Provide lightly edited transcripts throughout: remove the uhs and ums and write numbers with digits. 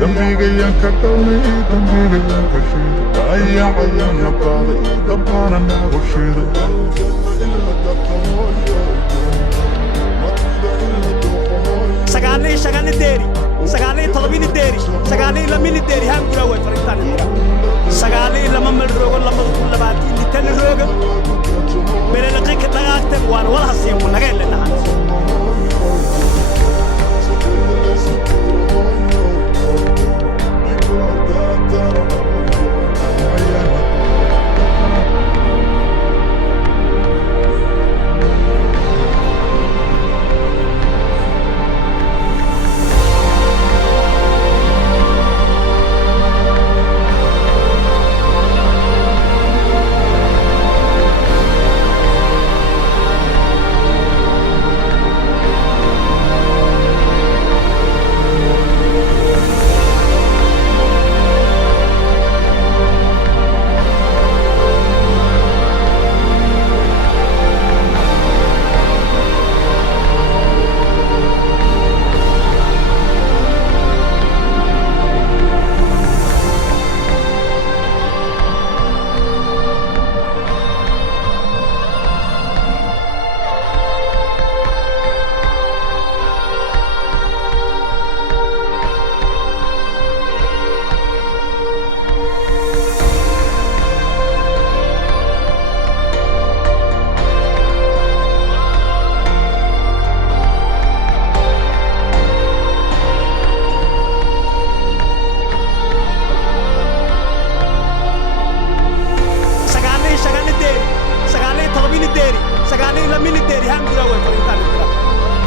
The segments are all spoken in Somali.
دمبيغي كتلني دمبيغي كشيد ضيع يا قاضي دمقانا وشيد سقالي شغال الديري سقالي طلبين الديري سقالي لمين الديري هم قراوي فريتان الديري سقالي لما ملروغ لما كل باتي اللي تاني روغ بللقيك تغاكتك وان ولا هسيم ونغير لنا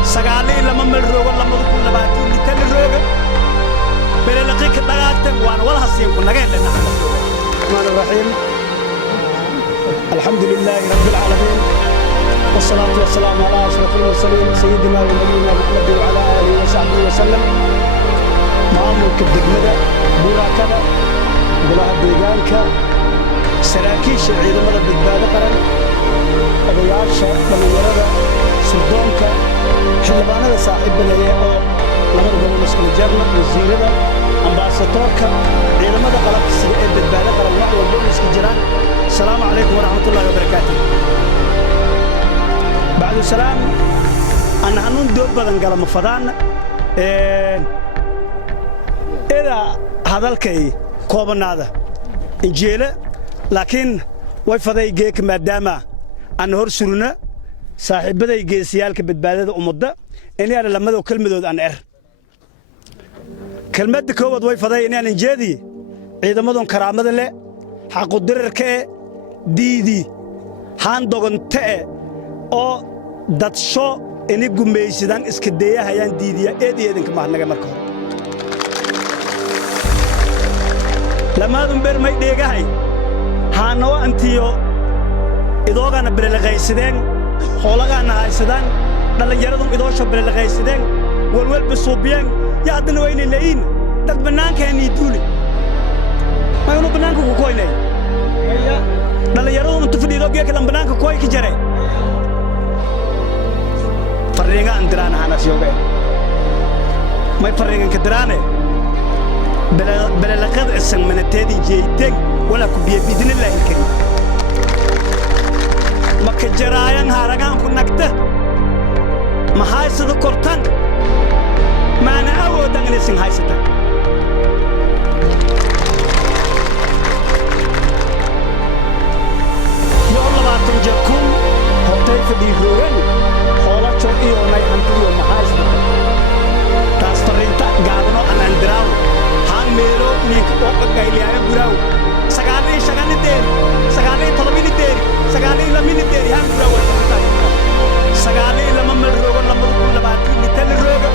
سقالي لما ملروغ لما كل باتي اللي تاني روغ بللقيك تغاكتك وان ولا هسيم ونغير لنا الرحمن الرحيم الحمد لله رب العالمين والصلاة والسلام على أشرف المرسلين سيدنا ونبينا محمد وعلى آله وصحبه وسلم مامورك الدقمدة براكبة بلاها ديغانك سراكيش عيدمدة بدبادة قرن أبياشا بلورده سلطانك xildhibaanada saaxiibada oo labada gobol isku jeerna wasiirada ambaasadorka ciidamada qalabka sida ee badbaado qaran wax walba isku jiraan salaamu calaykum waraxmatullaahi wabarakaatuh bacdu salaam ana hanun doob badan gala mafadaan ida hadalkay koobanaada injeela laakiin way faday geek maadaama aan hor suruna saaxiibaday geesiyaalka badbaadada ummadda inay lamada kelmadood aan kelmadda koowad way faday inaan jeedi ciidamadan karaamada leh xaq u dirarka diidi haan dogonta oo dadsho inay gumaysadaan iska deeyahayaan diidiya eedeedanka mahnaga marka hore lamaadun beer may dheegahay haano antiyo idoogana bilaqaysadeen xoolagaana haysadaan dhallinyaradun idoosho bilaqaysadeen walwalba suubiyeen yaadna wayna leeyin dad banaankeennii duuli maynu banaanka ku koynay dhallinyaradun intu fadhiidoo geekadan banaanka koy ka jare farriinga aan diraana hanas yoge may farriingan ka diraane belalaqad isan manateedin jeeyteen walaa ku biidinillaahi alkariim maka jaraayan haragaan ku nagta ma haysada kortan maana awoodan inaysan haysatan yoo 20 jeer kun hotay fadhii roogan hoola jo iyo nay hantiyo ma haysada taas fariinta gaabno aan diraaw haan meelo ninka oo qaqayliyaa guraaw sagaalii shaqanideeri sagaalii talabinideeri sagaalii laminideeri haan guraaw sagaalii lama malroogo lama kula baati litan roogo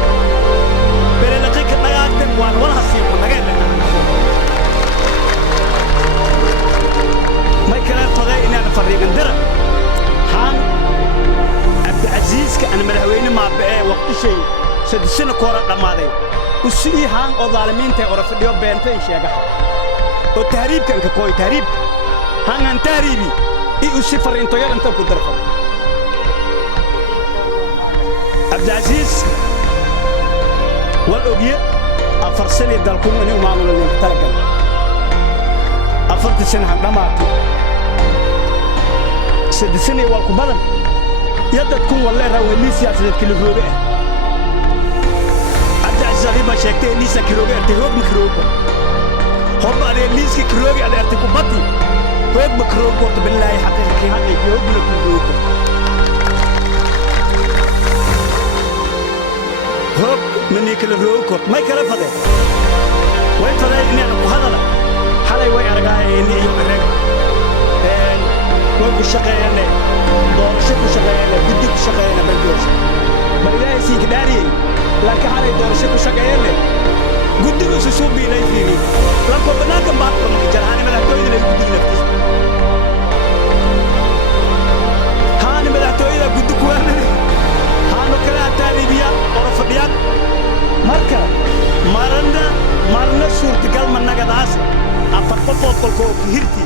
belalaqika dhagaagtan waan wala hasiin naga leena ما كان فضاء إن أنا فريق ندرة هان عبد العزيز كأن ملهوين ما بقى وقت شيء سدسنا كورة لماذا وسي هان الظالمين تعرف اليوم بينتين شيء والتهريب كان كوي تهريب هان عن تهريبي يصفر إنتو يلا أنت كنت رفض عبد العزيز والأبيض أفرسني دالكم أني أمامنا اللي ترقل أفرت سنة نماتي سدسني والكم بدن يدتكم والله راوي لي سياسة كيلو روبي أرجع الزريبة شكتي ليسا كيروغي أرتهوك مكروغو هم على ليسا كيروغي على أرتكو بطي هوك مكروغو بالله حقيقي حقيقي هوك مكروغو هوك مني كيلو روغو ما يكرف هذا وين فضاي إني أنا بهذا حالي وين أرجعي إني يوم الرجع وين كشقينا دور شكو شقينا بدي كشقينا بالجوز بالله يسيك داري لكن حالي دور شكو شقينا قدي وسوسو بينا يفيني لكن بناك بعض من الجرحاني ملاكوين اللي قدي نفتش هاني ملاكوين اللي قدي كوانا هانو كلا تاني بيا ورفضيان مركا marna suurtagal ma nagadaas afar qofood kolkoo hirti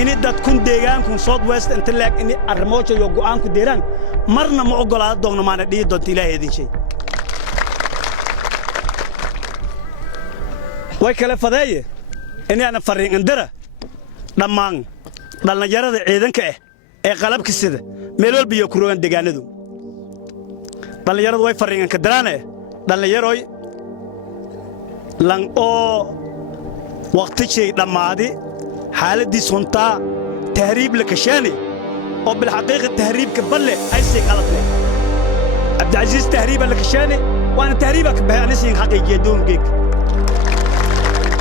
ini dadkun deegaankun South West inta laag ini arrimoojo iyo go'aan ku deeraan marna ma ogolaado doogno maana dhii doonta Ilaahay idin shay way kala fadeeye ini ana fariin indira dhammaan dhalinyarada ciidanka ee qalabka sida meel walba iyo ku rogan deegaanadu dhalinyaradu way fariin ka daraane dhalinyaroy lan oo waqti shay dhamaadi xaaladii sunta tahriib la kashani oo bil xaqiiqo tahriibka balle ay si qalad leh Abd Aziz tahriib la kashani waana tahriibka baanisiin xaqiiqiyo doongeek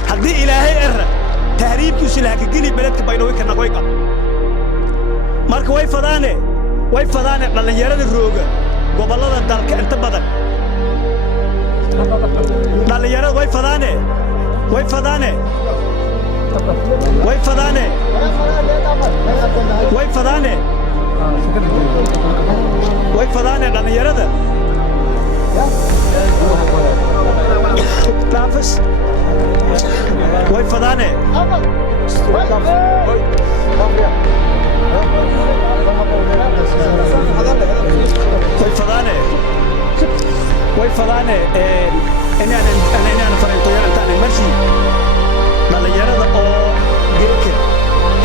hadii Ilaahay arra tahriibku silaha ka gili beledka baynawi kana qoy qab marka way fadaane dhalinyarada rooga gobolada dalka inta badan dhalinyarada way fadaane dhalinyarada taafis way fadaane أنا فرنت طيارة تاني مرسي dhalinyarada oo geeka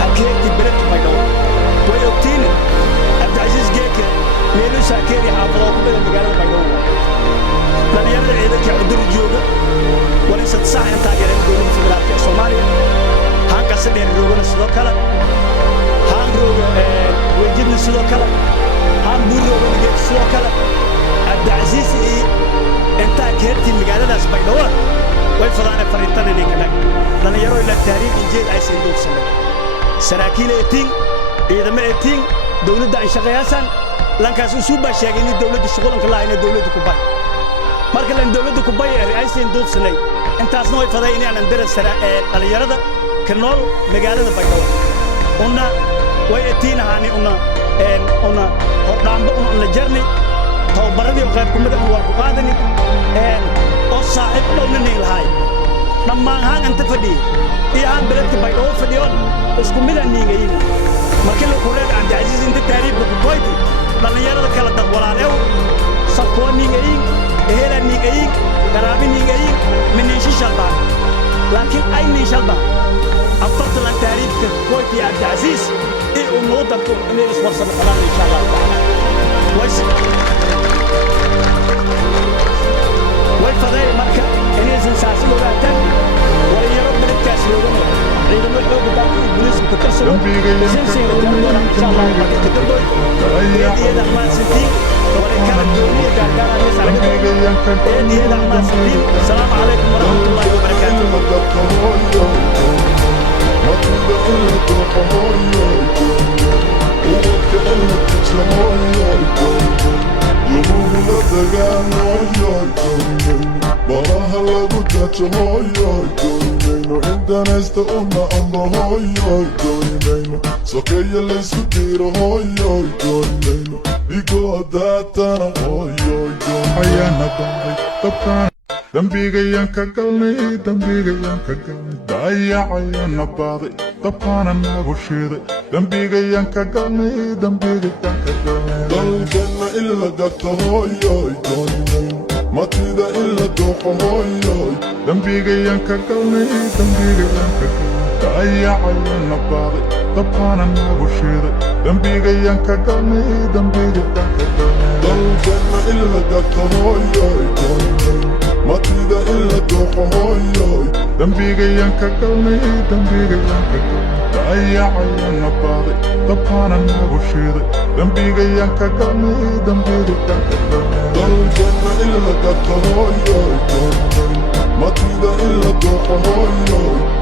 hakeeti beledka Baydhabo way ogtiin Abd Aziz geeka meelu saakeeri xaafado ku badan magaalada Baydhabo dhalinyarada ciidanka cudur jooga wala sad saac inta garan dowladda federaalka Soomaaliya haan ka sadheer roogana sidoo kale haan rooga wajibna sidoo kale haan buurooga geeka sidoo kale Abd Aziz inta keeti magaaladaas Baydhabo way fadaana fariintan inay kana dhalinyaro ila taariikh injeed ay soo doogsanay saraakiil eetiin ciidamada eetiin dawladda ay shaqeeyaan lankaas uu suuba sheegay in dawladda shaqooyinka la hayna dawladda ku bay marka lan dawladda ku bay ay soo doogsanay intaasna way faday in aan daras dhalinyarada ka nool magaalada Baydhabo una way eetiin ahaani una hordaanba una jarnay tababaradii qayb kumada wal ku qaadani oo saaxiib dhowrnay lahay dhammaan haan inta fadhi iyo aan beledka Baydhabo fadhiyoon isku mid aan niingayn markii la koreed Abd Aziz inta taariikhda ku qoyti dhalinyarada kala dad walaaleew safoo niingayn ehelaa niingayn qaraabi niingayn minisha shalbaan laakiin ay nin shalbaan afضل lan taariikhda qoyti Abd Aziz ee uu noo dabto inay iswarsan qalaan insha Allah way faday marka inay sansaasi loogaatan wala yaro beledkaas loogan ciidamo xoog dalka booliska ka tirsan sinsiga jamhuriyadda insha Allah ka dambeeyo iyada ma sidii wala kala dooniya gaargaar ay saraakiil iyada ma sidii assalamu alaykum wa rahmatullahi wa براها لابدت هاي دونينو عندنا استقلنا أمر هاي دونينو سكية اللي سكير هاي دونينو بيقول داتنا هاي دونينو حيانا ضاي طبعا دنبيغي ينكقلني دنبيغي ينكقلني ضايع عيانا باضي طبعا أنا بشيري دنبيغي ينكقلني دنبيغي ينكقلني ضل جنة إلا دكت هاي دونينو ما تيدا إلا دوق هاي دنبيغيان كقلني دنبيغيان كقلني ضيعنا باغي طبقانا نابو شيري دنبيغيان كقلني دنبيغيان كقلني دنجنا إلا دك هاي ما تيدا إلا دوق هاي دنبيغيان كقلني دنبيغيان كقلني ضيعنا باغي طبقانا نابو شيري دنبيغيان كقلني دنبيغيان كقلني دنجنا إلا دك هاي ما تيدا إلا دوق هاي